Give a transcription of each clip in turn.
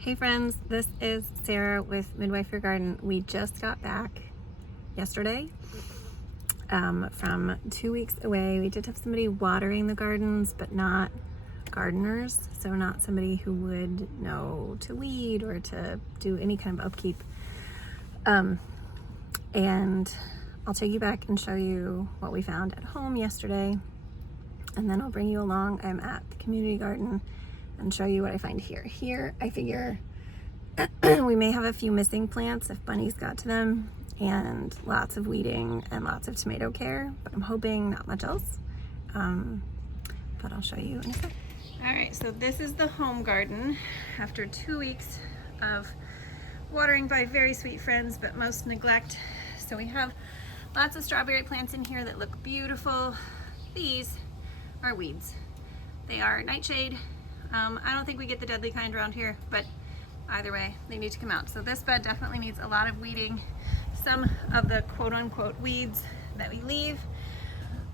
Hey friends, this is Sarah with Midwife Your Garden. We just got back yesterday from 2 weeks away. We did have somebody watering the gardens, but not gardeners, so not somebody who would know to weed or to do any kind of upkeep. And I'll take you back and show you what we found at home yesterday, and then I'll bring you along. I'm at the community garden and show you what I find here. Here, I figure we may have a few missing plants if bunnies got to them, and lots of weeding and lots of tomato care, but I'm hoping not much else. But I'll show you in a sec. All right, so this is the home garden after 2 weeks of watering by very sweet friends, but most neglect. So we have lots of strawberry plants in here that look beautiful. These are weeds. They are nightshade. I don't think we get the deadly kind around here, but either way, they need to come out. So this bed definitely needs a lot of weeding. Some of the quote-unquote weeds that we leave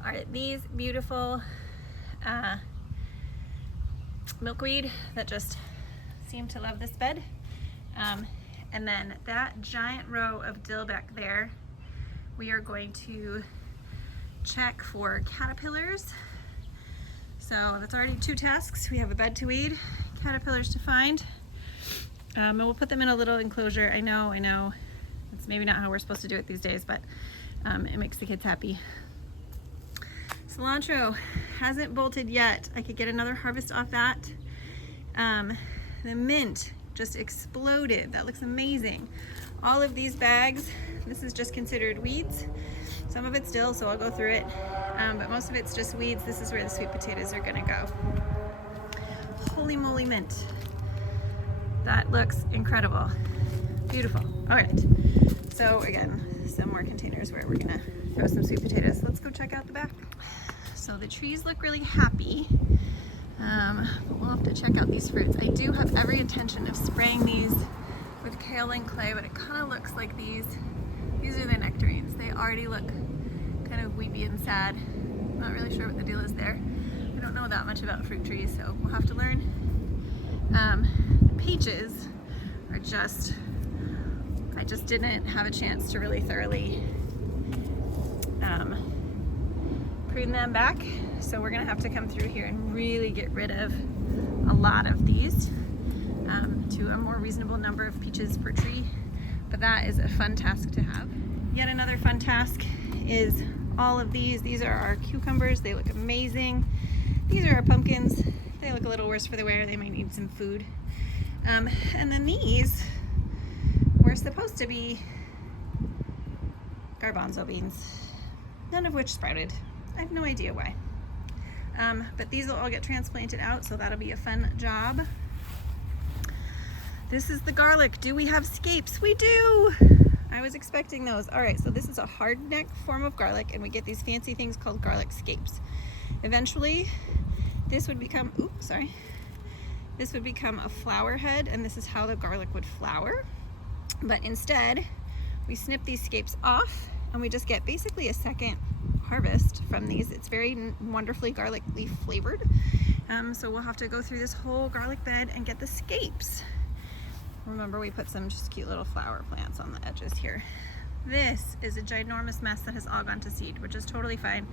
are these beautiful milkweed that just seem to love this bed. And then that giant row of dill back there, we are going to check for caterpillars. So that's already 2 tasks. We have a bed to weed, caterpillars to find, and we'll put them in a little enclosure. I know, it's maybe not how we're supposed to do it these days, but it makes the kids happy. Cilantro hasn't bolted yet. I could get another harvest off that. The mint just exploded. That looks amazing. All of these bags, this is just considered weeds. Some of it's dill, so I'll go through it, but most of it's just weeds. This is where the sweet potatoes are gonna go. Holy moly mint. That looks incredible. Beautiful. All right, so again, some more containers where we're gonna throw some sweet potatoes. Let's go check out the back. So the trees look really happy, but we'll have to check out these fruits. I do have every intention of spraying these with kaolin clay, but it kind of looks like these are the nectarines. They already look kind of weepy and sad. Not really sure what the deal is there. I don't know that much about fruit trees, so we'll have to learn. The peaches are just, I just didn't have a chance to really thoroughly prune them back. So we're gonna have to come through here and really get rid of a lot of these to a more reasonable number of peaches per tree. But that is a fun task to have. Yet another fun task is all of these. These are our cucumbers. They look amazing. These are our pumpkins. They look a little worse for the wear. They might need some food. And then these were supposed to be garbanzo beans, none of which sprouted. I have no idea why. But these will all get transplanted out, so that'll be a fun job. This is the garlic. Do we have scapes? We do! I was expecting those. All right, so this is a hardneck form of garlic, and we get these fancy things called garlic scapes. Eventually, this would become, this would become a flower head, and this is how the garlic would flower. But instead, we snip these scapes off, and we just get basically a second harvest from these. It's very wonderfully garlic leaf flavored. So we'll have to go through this whole garlic bed and get the scapes. Remember, we put some just cute little flower plants on the edges here. This is a ginormous mess that has all gone to seed, which is totally fine.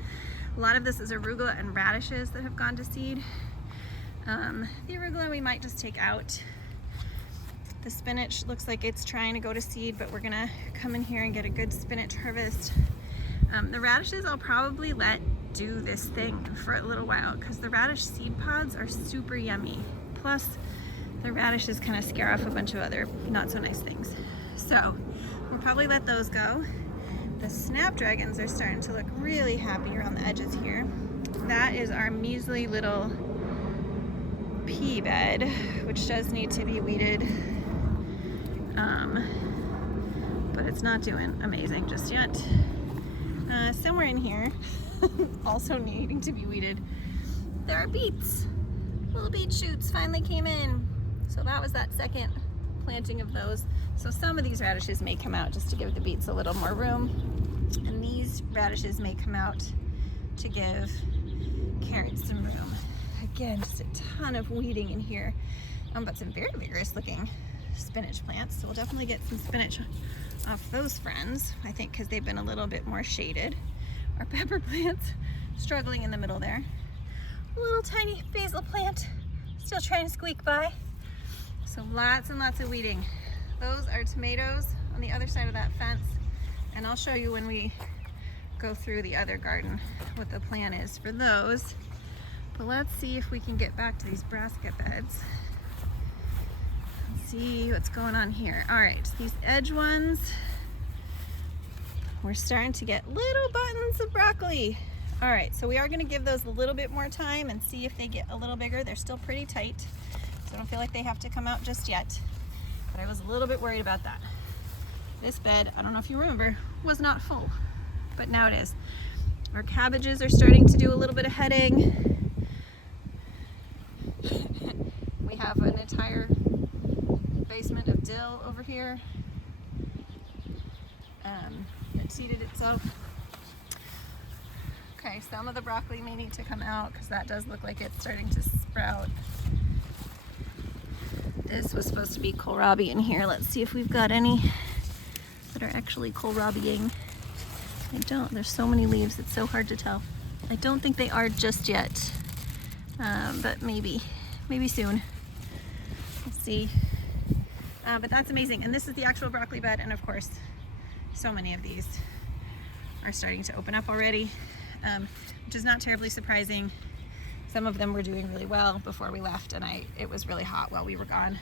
A lot of this is arugula and radishes that have gone to seed. The arugula we might just take out. The spinach looks like it's trying to go to seed, but we're gonna come in here and get a good spinach harvest. The radishes I'll probably let do this thing for a little while, because the radish seed pods are super yummy. Plus, the radishes kind of scare off a bunch of other not so nice things. So we'll probably let those go. The snapdragons are starting to look really happy around the edges here. That is our measly little pea bed, which does need to be weeded. But it's not doing amazing just yet. Somewhere in here, also needing to be weeded, there are beets. Little beet shoots finally came in. So that was that second planting of those. So some of these radishes may come out just to give the beets a little more room. And these radishes may come out to give carrots some room. Again, just a ton of weeding in here. But some very vigorous looking spinach plants. So we'll definitely get some spinach off those friends, I think, because they've been a little bit more shaded. Our pepper plants struggling in the middle there. A little tiny basil plant still trying to squeak by. So lots and lots of weeding. Those are tomatoes on the other side of that fence, and I'll show you when we go through the other garden what the plan is for those. But let's see if we can get back to these brassica beds. Let's see what's going on here. All right, these edge ones, we're starting to get little buttons of broccoli. All right, so we are gonna give those a little bit more time and see if they get a little bigger. They're still pretty tight, so I don't feel like they have to come out just yet, but I was a little bit worried about that. This bed, I don't know if you remember, was not full, but now it is. Our cabbages are starting to do a little bit of heading. We have an entire basement of dill over here that seeded itself. Okay, some of the broccoli may need to come out because that does look like it's starting to sprout. This was supposed to be kohlrabi in here. Let's see if we've got any that are actually kohlrabiing. I don't. There's so many leaves, it's so hard to tell. I don't think they are just yet, but maybe soon. We'll see. But that's amazing. And this is the actual broccoli bed, and of course, so many of these are starting to open up already. Which is not terribly surprising. Some of them were doing really well before we left, and it was really hot while we were gone.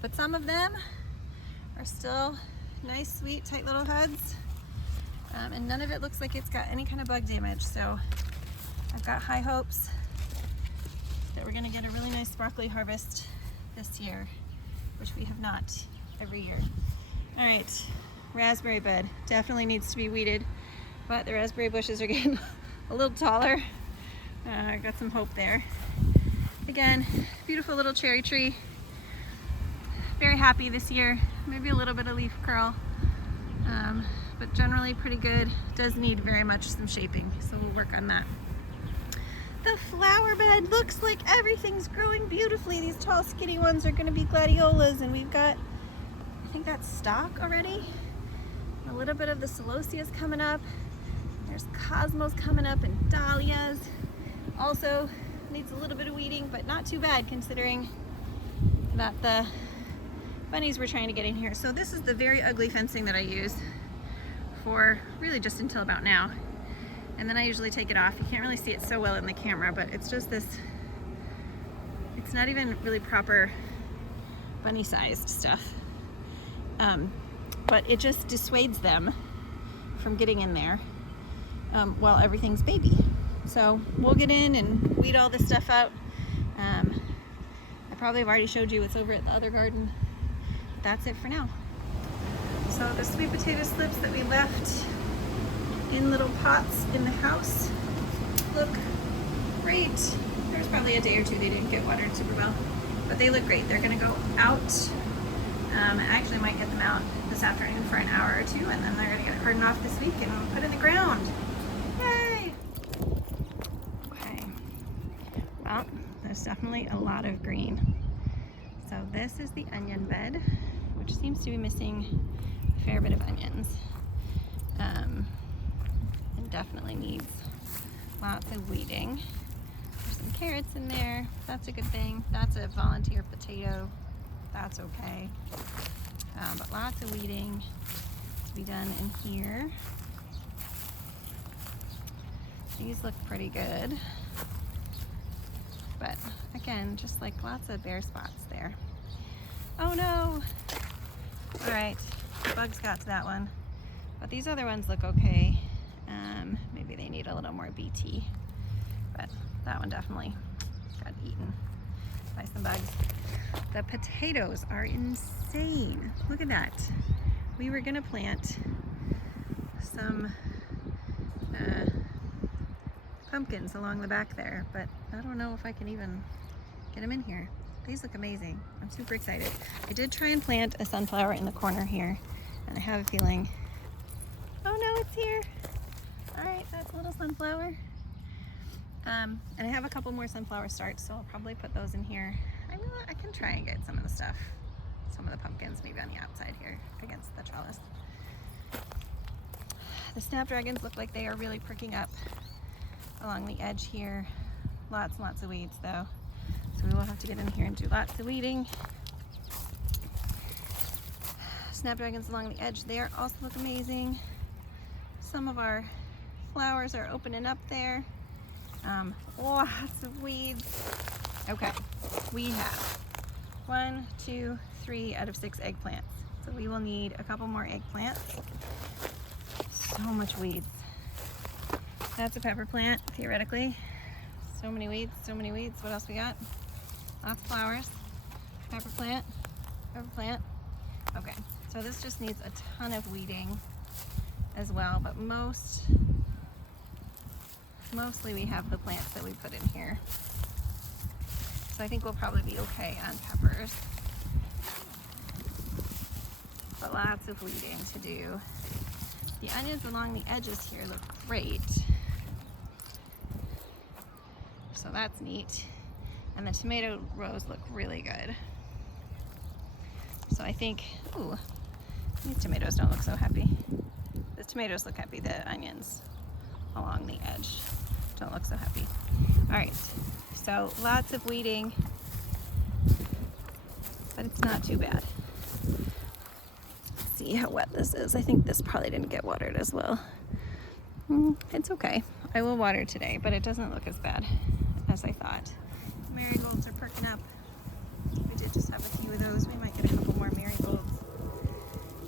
But some of them are still nice, sweet, tight little heads. And none of it looks like it's got any kind of bug damage. So I've got high hopes that we're gonna get a really nice broccoli harvest this year, which we have not every year. All right, raspberry bed definitely needs to be weeded, but the raspberry bushes are getting a little taller. I got some hope there. Again, beautiful little cherry tree. Very happy this year. Maybe a little bit of leaf curl, but generally pretty good. Does need very much some shaping, so we'll work on that. The flower bed looks like everything's growing beautifully. These tall skinny ones are gonna be gladiolas, and we've got, I think that's stock already. A little bit of the celosias coming up. There's cosmos coming up and dahlias. Also needs a little bit of weeding, but not too bad considering that the bunnies were trying to get in here. So this is the very ugly fencing that I use for really just until about now. And then I usually take it off. You can't really see it so well in the camera, but it's just this, it's not even really proper bunny-sized stuff. But it just dissuades them from getting in there while everything's baby. So we'll get in and weed all this stuff out. I probably have already showed you what's over at the other garden. That's it for now. So the sweet potato slips that we left in little pots in the house look great. There's probably a day or two they didn't get watered super well, but they look great. They're gonna go out. I actually might get them out this afternoon for an hour or two, and then they're gonna get hardened off this week and put in the ground. Yay! Okay. Well, there's definitely a lot of green. So this is the onion bed, which seems to be missing a fair bit of onions. And definitely needs lots of weeding. There's some carrots in there. That's a good thing. That's a volunteer potato. That's okay. But lots of weeding to be done in here. These look pretty good. But again, just like lots of bare spots there. Oh no! All right, bugs got to that one. But these other ones look okay. Maybe they need a little more BT. But that one definitely got eaten by some bugs. The potatoes are insane. Look at that. We were gonna plant some pumpkins along the back there, but I don't know if I can even get them in here. These look amazing. I'm super excited. I did try and plant a sunflower in the corner here, and I have a feeling, oh no, it's here. All right, that's a little sunflower. And I have a couple more sunflower starts, so I'll probably put those in here. I'm know what? I can try and get some of the stuff, some of the pumpkins maybe on the outside here against the trellis. The snapdragons look like they are really perking up along the edge here. Lots and lots of weeds though. So we will have to get in here and do lots of weeding. Snapdragons along the edge there also look amazing. Some of our flowers are opening up there. Lots of weeds. Okay, we have 1, 2, 3 out of 6 eggplants. So we will need a couple more eggplants. So much weeds. That's a pepper plant, theoretically. So many weeds, so many weeds. What else we got? Lots of flowers. Pepper plant, pepper plant. Okay, so this just needs a ton of weeding as well, but mostly we have the plants that we put in here. So I think we'll probably be okay on peppers. But lots of weeding to do. The onions along the edges here look great. So that's neat. And the tomato rows look really good. So I think, ooh, these tomatoes don't look so happy. The tomatoes look happy, the onions along the edge don't look so happy. All right, so lots of weeding, but it's not too bad. Let's see how wet this is. I think this probably didn't get watered as well. It's okay. I will water today, but it doesn't look as bad as I thought. Marigolds are perking up. We did just have a few of those. We might get a couple more marigolds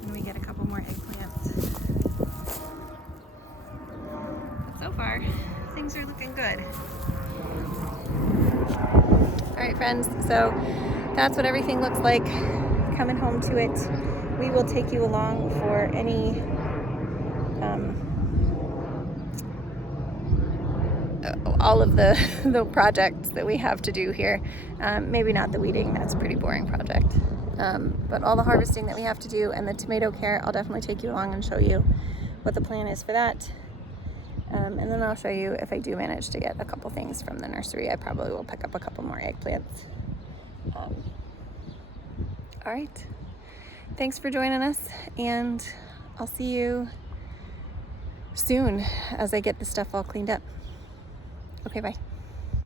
and we get a couple more eggplants. But so far, things are looking good. All right, friends, so that's what everything looks like coming home to it. We will take you along for any all of the projects that we have to do here. Maybe not the weeding, that's a pretty boring project. But all the harvesting that we have to do and the tomato care, I'll definitely take you along and show you what the plan is for that. And then I'll show you if I do manage to get a couple things from the nursery. I probably will pick up a couple more eggplants. All right, thanks for joining us, and I'll see you soon as I get the stuff all cleaned up. Okay, bye.